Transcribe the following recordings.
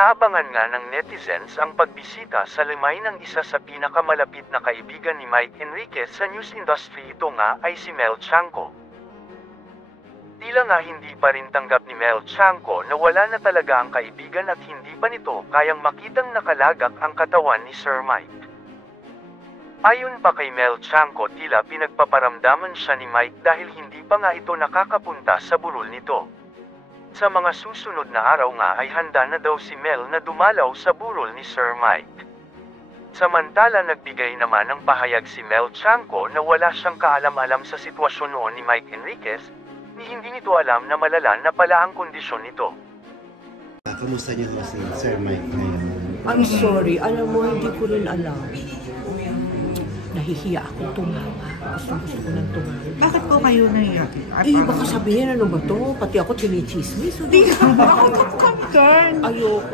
Inaabangan nga ng netizens ang pagbisita sa limay ng isa sa pinakamalapit na kaibigan ni Mike Enriquez sa news industry. Ito nga ay si Mel Tiangco. Tila nga hindi pa rin tanggap ni Mel Tiangco na wala na talaga ang kaibigan at hindi pa nito kayang makitang nakalagak ang katawan ni Sir Mike. Ayon pa kay Mel Tiangco, tila pinagpaparamdaman siya ni Mike dahil hindi pa nga ito nakakapunta sa burol nito. Sa mga susunod na araw nga ay handa na daw si Mel na dumalaw sa burol ni Sir Mike. Samantala nagbigay naman ng pahayag si Mel Tiangco na wala siyang kaalam-alam sa sitwasyon noon ni Mike Enriquez, ni hindi nito alam na malala na pala ang kondisyon nito. Kamusta niyo si Sir Mike ngayon? I'm sorry, alam mo hindi ko rin alam. Nahihiya akong tumawa. Gusto ko nang tumawa. Bakit po kayo nahiya? Baka sabihin ano ba to? Pati ako chinichismis. Hindi ako concern. Ayoko.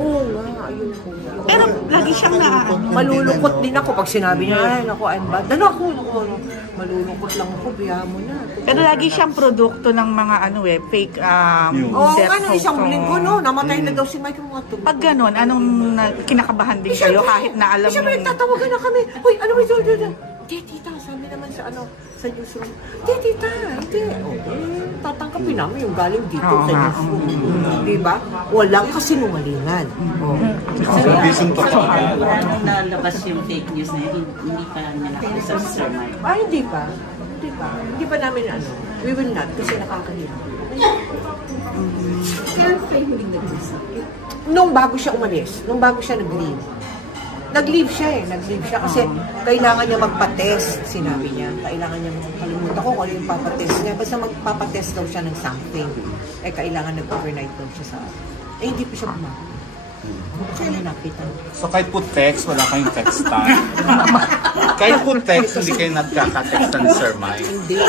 Oo nga, ayoko. Pero lagi siyang naaano. Malulungkot din ako pag sinabi niya, ay naku, I'm bad. Ako, malulungkot lang ako, biya mo na. Pero lagi siyang produkto ng mga fake Oo death nga, isang photo. linggo, no? Namatay na daw si Mike yung mga tubo. Pag ganun, anong kinakabahan din kayo kahit na alam mo? Siyempre, nagtatawagan na kami. Uy, ano ba ito? Tita, sabi naman sa sa newsroom. Tita, hindi. Tatangkapin namin yung galing dito sa newsroom. Diba? Walang kasinungalingan. Nung nalabas yung fake news na yun, hindi pa namin nakausap si Sir Mike. Hindi pa. Hindi pa namin we will not kasi nakakahiya. Kailan kayo huling nag-usap? Nung bago siya umalis, nung bago siya nag-leave. Nag-leave siya kasi kailangan niya magpa-test, sinabi niya. Kailangan niya, kalimutan ko kung ano yung papatest niya. Basta magpapatest daw siya ng something. Kailangan nag-overnight daw siya sa... hindi pa siya bumaba. Kaya nakita. So kahit po text, wala kayong textan? Kahit po text, hindi kayo nagkaka-textan ni Sir Mike? Hindi.